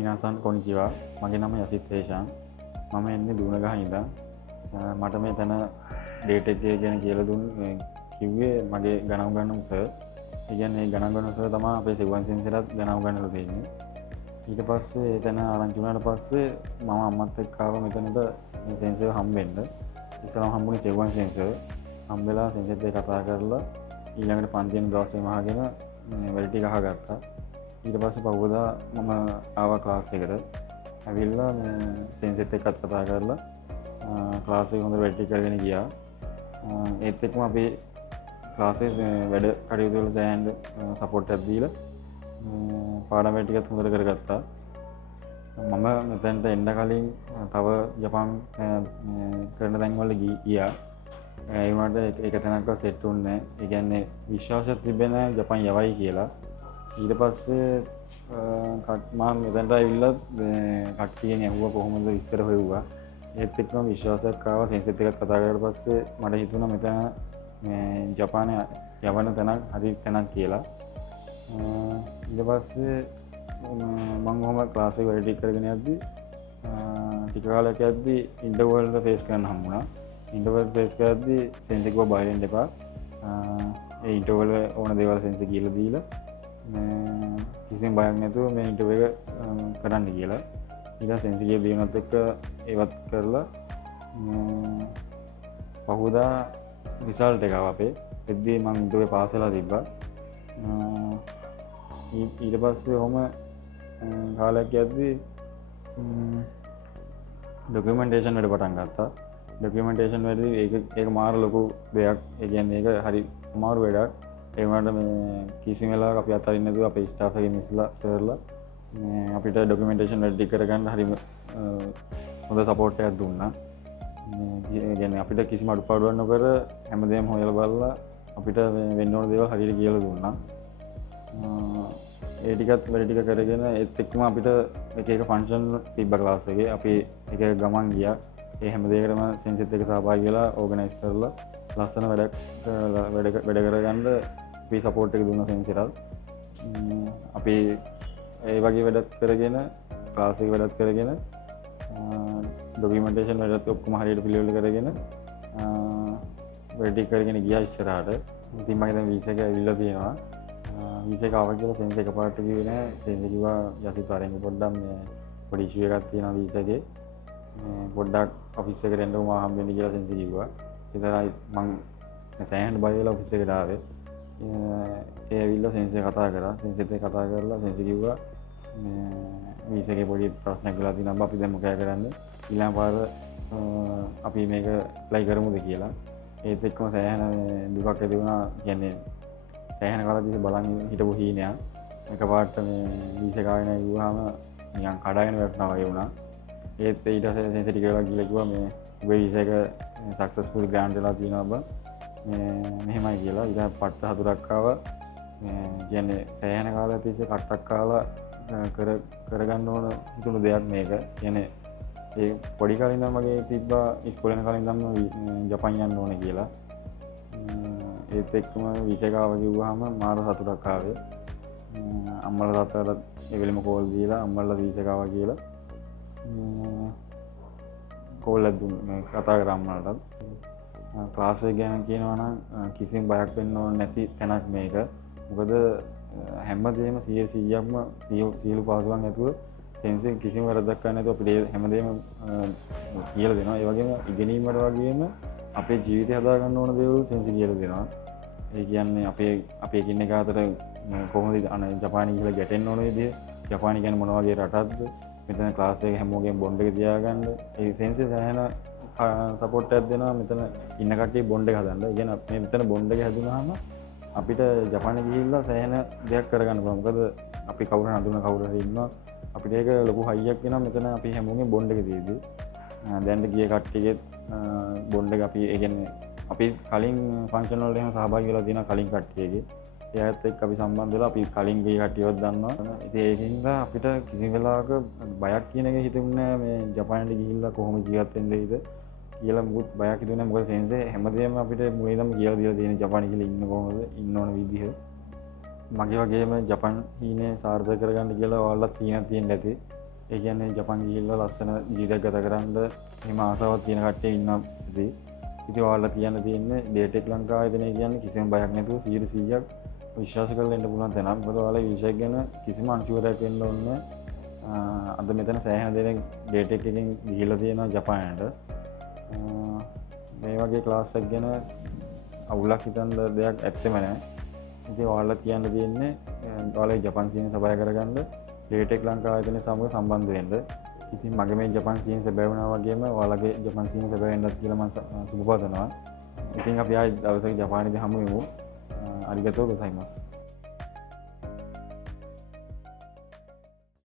මිනාසන් කොනිචිවා. මගේ නම යසිත් හේෂාන්. මම එන්නේ දුණගහ ඉඳන්. මට මේ තැන ඩේට් එක ගැන කියලා කිව්වේ මගේ ගණන් උගන්වන සර්. ඒ කියන්නේ ගණන් උගන්වන සර් තමයි අපේ සෙවුවන් සෙන්සරත් ගණන් උගන්වලා තියෙන්නේ. ඊට පස්සේ එතන ආරංචි වුණාට පස්සේ මම අම්මත් එක්ක ආවා මෙතනට මේ සෙන්සර් හම්බෙන්න. ඉස්සරහම හම්බුනේ සෙවුවන් සෙන්සර්. හම්බෙලා සෙන්සර් එක කතා කරලා ඊළඟට පන්තියෙන් දවසේම අහගෙන වැඩ ටික අහගත්තා. ඊට පස්සේ පහුවදා මම ආවා ක්ලාස් එකට. ඇවිල්ලා මේ සෙන්සර් එකත් කතා කරලා ක්ලාස් එක හොඳට වැඩ ටික කරගෙන ගියා. ඒත් එක්කම අපි ක්ලාස් එකේ වැඩ කටයුතු වල සෑහෙන සපෝට් එකක් දීලා පාඩම් වැඩ ටිකත් හොඳට කරගත්තා. මම මෙතනට එන්න කලින් තව ජපාන් කරන තැන් වල ගියා. ඒ වුණාට එක තැනක්වත් සෙට් වුණේ නැහැ. ඒ කියන්නේ විශ්වාසයක් තිබෙන්නේ නැහැ ජපාන් යවයි කියලා. ඊට පස්සේ මම මෙතනට ඇවිල්ලා කට්ටියෙන් ඇහුවා කොහොමද විස්තර හොයුවා. ඒත් එක්කම විශ්වාසයක් ආවා. සෙන්සර් එකත් කතා කරලා පස්සේ මට හිතුණා මෙතන මේ ජපානයේ යවන තැනක් හරි තැනක් කියලා. ඊට පස්සේ මම ඔහම ක්ලාස් එක වැඩ ටික කරගෙන යද්දි ටික කාලයක් යද්දි ඉන්ටර්වල් එක ෆේස් කරන්න හම්බුණා. ඉන්ටර්වල් ෆේස් කරද්දි සෙන්සර් එක බහින්න එපා. ඒ ඉන්ටර්වල් ඕන දේවල් සෙන්සර් කියලා දීලා කිසිම බයක් නැතුව මේ ඉන්ටර්වල් එක කරන්න කියලා. ඊට සෙන්සර් එක දිනනත් එක්ක ඒවත් කරලා පහුදා රිසල්ට් එක ආවා අපේ. එද්දී මම ඉන්ටර්වල් පාස් වෙලා තිබ්බා. ඊට පස්සේ ඔහම කාලයක් යද්දී ඩොකියුමන්ටේෂන් වැඩ පටන් ගත්තා. ඩොකියුමන්ටේෂන් වැඩදී ඒක මාර ලොකු දෙයක්. ඒ කියන්නේ ඒක හරි අමාරු වැඩක්. ඒ වුණාට මේ කිසිම වෙලාවක අපි අතරින් නැතුව අපේ ස්ටාෆ් එකෙන් ඉස්සලා සර්ලා අපිට ඩොකියුමන්ටේෂන් වැඩ ටික කරගන්න හරිම හොඳ සපෝට් එකක් දුන්නා. ඒ කියන්නේ අපිට කිසිම අඩුපාඩුවක් නොකර හැමදේම හොයලා බලලා අපිට වෙන්න ඕන දේවල් හරියට කියලා දුන්නා. ඒ ටිකත් වැඩ ටික කරගෙන ඒත් එක්කම අපිට එක එක ෆන්ක්ෂන් තිබ්බ ක්ලාස් එකේ. අපි එක එක ගමන් ගියා. ඒ හැම දෙයකටම සෙන්සර් එක සහභාගී වෙලා ඕගනයිස් කරලා ලස්සන වැඩ කරගන්න අපි සපෝට් එක දුන්නා සෙන්සරත්. අපි ඒ වගේ වැඩත් කරගෙන ක්ලාස් එක වැඩත් කරගෙන ඩොකියුමන්ටේෂන් වැඩත් ඔක්කොම හරියට පිළිවෙල කරගෙන වැඩ ටික කරගෙන ගියා ඉස්සරහට. ඉතින් මම දැන් වීසා එක ඇවිල්ලා තියෙනවා. වීසා එක ආවා කියලා සෙන්සර් එකපාරට කිව්වේ නෑ. සෙන්සර් කිව්වා යසිත් වරෙන් පොඩ්ඩක් මේ පොඩි ඉෂුව එකක් තියෙනවා වීසා එකේ. පොඩ්ඩක් ඔෆිස් එකට එන්න උඹ හම්බෙන්න කියලා සෙන්සර් කිව්වා. ඒතරයි මං සෑහෙන බය වෙලා ඔෆිස් එකට ආවේ. ඒ ඇවිල්ලා සෙන්සර් කතා කරා. සෙන්සර් එක කතා කරලා සෙන්සර් කිව්වා මේ වීසා එකේ පොඩි ප්‍රශ්නයක් වෙලා තියෙනවා. අපි දැන් මොකද කරන්නේ? ඊළඟ පාර අපි මේක ඇප්ලයි කරමුද කියලා. ඒත් එක්කම සෑහෙන දුකක් ඇති වුණා. කියන්නේ සෑහෙන කාලයක් තිස්සේ බලන් හිටපු හීනයක් එකපාරට මේ වීසා එක ආවේ නැහැ කිව්වහම නිකන් කඩාගෙන වැටුණා වගේ වුණා. ඒත් ඊට පස්සේ සෙන්සර් ටික වෙලා ගිහලා කිව්වා මේ ඔබේ වීසා එක සක්සස්ෆුල් ග්‍රෑන්ට් වෙලා තියෙනවා බං. මෙහෙමයි කියලා. ඊට පස්සේ පට්ට හතුරක් ආවා. කියන්නේ සෑහෙන කාලයක් තිස්සේ කට්ටක් කාලා කරගන්න ඕන හිතුණු දෙයක් මේක. කියන්නේ ඒ පොඩි කාලේ ඉඳන් මගේ තිබ්බා ඉස්කෝලේ යන කාලේ ඉඳන්ම ජපාන් යන්න ඕනේ කියලා. ඒත් එක්කම වීසා එක ආවා කිව්වහම මාර සතුටක් ආවේ. අම්මලා තාත්තලා ඒ වෙලෙම කෝල් දීලා අම්මලා වීසා එක ආවා කියලා කෝල් එකක් දුන්නා. කතා කරා අම්මලාට. ක්ලාස් එක ගැන කියනවා නම් කිසිම බයක් වෙන්න ඕන නැති තැනක් මේක. මොකද හැමදේම 100%ක්ම සියලු පහසුකම් ඇතුව සෙන්සර් කිසිම වැරද්දක් කරන්නේ නැතුව අපිට හැමදේම කියලා දෙනවා. ඒ වගේම ඉගෙනීමට වගේම අපේ ජීවිතය හදාගන්න ඕන දේවල් සෙන්සර් කියලා දෙනවා. ඒ කියන්නේ අපේ එකින් එක අතර කොහොමද ජපානයේ ගිහලා ගැටෙන්න ඕන විදිය, ජපානය කියන්නේ මොන වගේ රටක්ද, මෙතන ක්ලාස් එක හැමෝගෙම බොන්ඩ් එක තියාගන්න ඒ සෙන්සර් සෑහෙන සපෝට් එකක් දෙනවා. මෙතන ඉන්න කට්ටිය බොන්ඩ් එක හදන්න. ඒ කියන්නේ මේ මෙතන බොන්ඩ් එක හැදුනහම අපිට ජපානයේ ගිහිල්ලා සෑහෙන දෙයක් කරගන්න පුළුවන්. මොකද අපි කවුරු හඳුනන කවුරු හරි ඉන්නවා. අපිට ඒක ලොකු හයියක් වෙනවා. මෙතන අපි හැමෝගෙම බොන්ඩ් එක තියෙද්දි දැන් ගිය කට්ටියගේ බොන්ඩ් එක අපි ඒ කියන්නේ අපි කලින් ෆන්ක්ෂන් වලට එහෙම සහභාගී වෙලා තියෙනවා කලින් කට්ටියගේ. ඒත් එක්ක අපි සම්බන්ධ වෙලා අපි කලින් ගිය කට්ටියවත් දන්නවා. ඉතින් ඒකින්ද අපිට කිසි වෙලාවක බයක් කියන එක හිතුන්නේ මේ ජපානයට ගිහිල්ලා කොහොම ජීවත් වෙන්නේද කියලා මුකුත් බයක් හිතුනේ. මොකද සෙන්සර් හැමදේම අපිට මුලින් ඉඳන් කියලා දීලා තියෙන ජපානය කියලා ඉන්න කොහොමද ඉන්න ඕන විදිහ. මගේ වගේම ජපාන් හීනේ සාර්ථක කරගන්න කියලා ඔයාලත් හීනක් තියෙන්න ඇති. ඒ කියන්නේ ජපන් ගිහිල්ලා ලස්සන ජීවිතයක් ගත කරන්න එහෙම ආසාවක් තියෙන කට්ටිය ඉන්නවා ඉතින්. ඉතින් ඔයාලා කියන්න තියෙන්නේ ඩේට් එක ලංකාවේ දෙන කියන්නේ කිසිම බයක් නැතුව 100% විශ්වාස කරලා ඉන්න පුළුවන් තැනක්. මොකද ඔයාලා විෂය ගැන කිසිම අන්තිවරයක් වෙන්න ඕනේ. අද මෙතන සෑහෙන දෙනෙක් ඩේට් එකකින් ගිහිල්ලා තියෙනවා ජපානයට. මේ වගේ ක්ලාස් එකක් ගැන අවුලක් හිතන්න දෙයක් ඇත්තෙම නැහැ. ඉතින් ඔයාලා කියන්න තියෙන්නේ ඔයාලා ජපන් සීන් සබය කරගන්න ඩේට් එක ලංකාවේ දෙන සමග සම්බන්ධ වෙන්න. ඉතින් මගේ මේ ජපන් සීන් සබය වුණා වගේම ඔයාලගේ ජපන් සීන් සබය වෙන්නත් කියලා මම සුබ පතනවා. ඉතින් අපි ආයි දවසක ජපානයේදී හමු වෙමු. අරිගතෝ ගොසයිමස්.